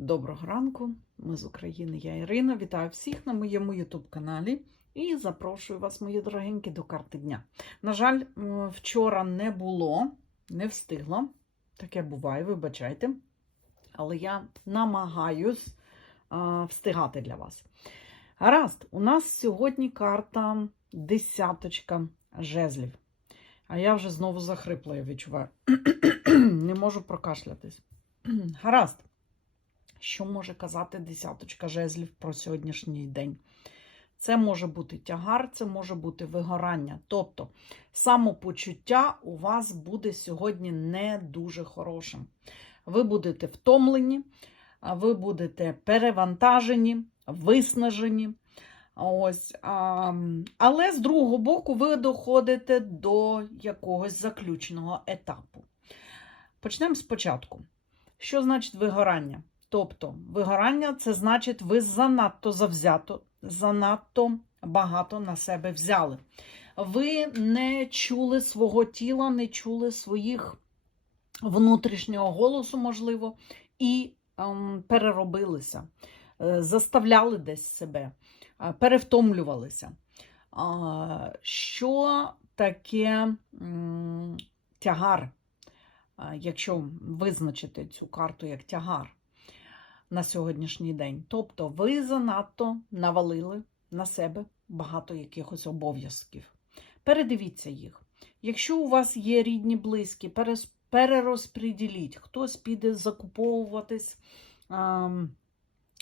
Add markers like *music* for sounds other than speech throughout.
Доброго ранку, ми з України, я Ірина. Вітаю всіх на моєму YouTube-каналі і запрошую вас, мої дорогенькі, до карти дня. На жаль, вчора не було, не встигла. Таке буває, вибачайте. Але я намагаюсь а, встигати для вас. Гаразд, у нас сьогодні карта десяточка жезлів. А я вже знову захрипла, я відчуваю. *clears throat* не можу прокашлятись. *clears throat* Гаразд. Що може казати десяточка жезлів про сьогоднішній день? Це може бути тягар, це може бути вигорання. Тобто самопочуття у вас буде сьогодні не дуже хорошим. Ви будете втомлені, ви будете перевантажені, виснажені. Ось, а, але з другого боку, ви доходите до якогось заключного етапу. Почнемо спочатку. Що значить вигорання? Тобто, вигорання це значить, ви занадто завзято, занадто багато на себе взяли. Ви не чули свого тіла, не чули своїх внутрішнього голосу, можливо, і ем, переробилися, е, заставляли десь себе, е, перевтомлювалися. А, що таке м, тягар? Якщо визначити цю карту як тягар на сьогоднішній день. Тобто ви занадто навалили на себе багато якихось обов'язків. Передивіться їх. Якщо у вас є рідні, близькі, перерозподіліть, хтось піде закуповуватись. ем,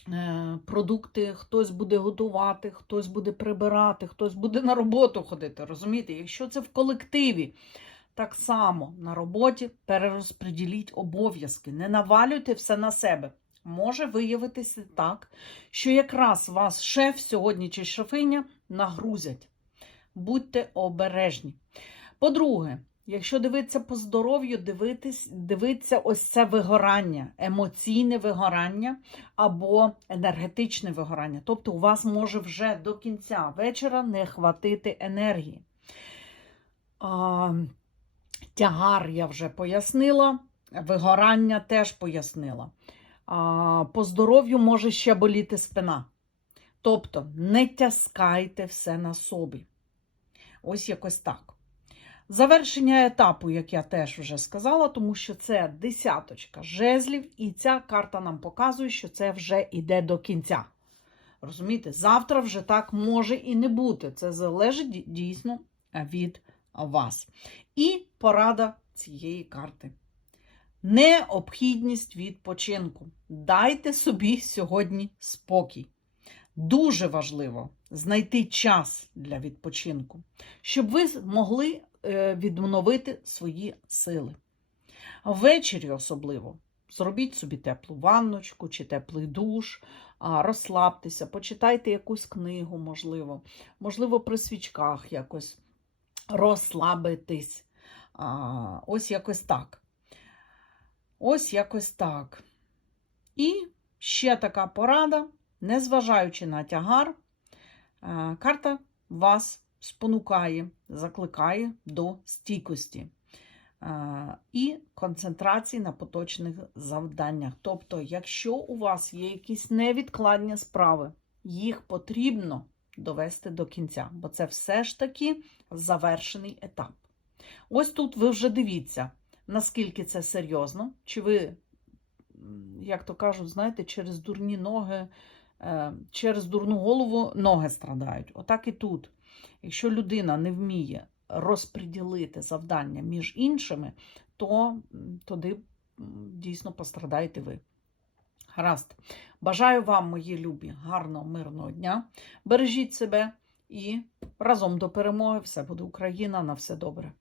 е, Продукти, хтось буде готувати, хтось буде прибирати, хтось буде на роботу ходити. Розумієте, якщо це в колективі, так само на роботі перерозподіліть обов'язки, не навалюйте все на себе. Може виявитися так, що якраз вас шеф сьогодні чи шефиня нагрузять. Будьте обережні. По-друге, якщо дивитися по здоров'ю, дивиться ось це вигорання, емоційне вигорання або енергетичне вигорання. Тобто у вас може вже до кінця вечора не хватити енергії. А, тягар я вже пояснила, вигорання теж пояснила. По здоров'ю може ще боліти спина. Тобто не тяскайте все на собі. Ось якось так. Завершення етапу, як я теж вже сказала, тому що це десяточка жезлів, і ця карта нам показує, що це вже йде до кінця. Розумієте, завтра вже так може і не бути. Це залежить дійсно від вас. І порада цієї карти. Необхідність відпочинку. Дайте собі сьогодні спокій. Дуже важливо знайти час для відпочинку, щоб ви могли е, відновити свої сили. Ввечері особливо зробіть собі теплу ванночку чи теплий душ, розслабтеся, почитайте якусь книгу, можливо, можливо, при свічках якось розслабитись. Ось якось так. Ось якось так. І ще така порада, незважаючи на тягар, е, карта вас спонукає, закликає до стійкості е, і концентрації на поточних завданнях. Тобто, якщо у вас є якісь невідкладні справи, їх потрібно довести до кінця, бо це все ж таки завершений етап. Ось тут ви вже дивіться, наскільки це серйозно, чи ви, як то кажуть, знаєте, через дурні ноги, е, через дурну голову ноги страдають. Отак і тут. Якщо людина не вміє розподілити завдання між іншими, то тоді дійсно пострадаєте ви. Гаразд. Бажаю вам, мої любі, гарного, мирного дня. Бережіть себе і разом до перемоги. Все буде Україна, на все добре.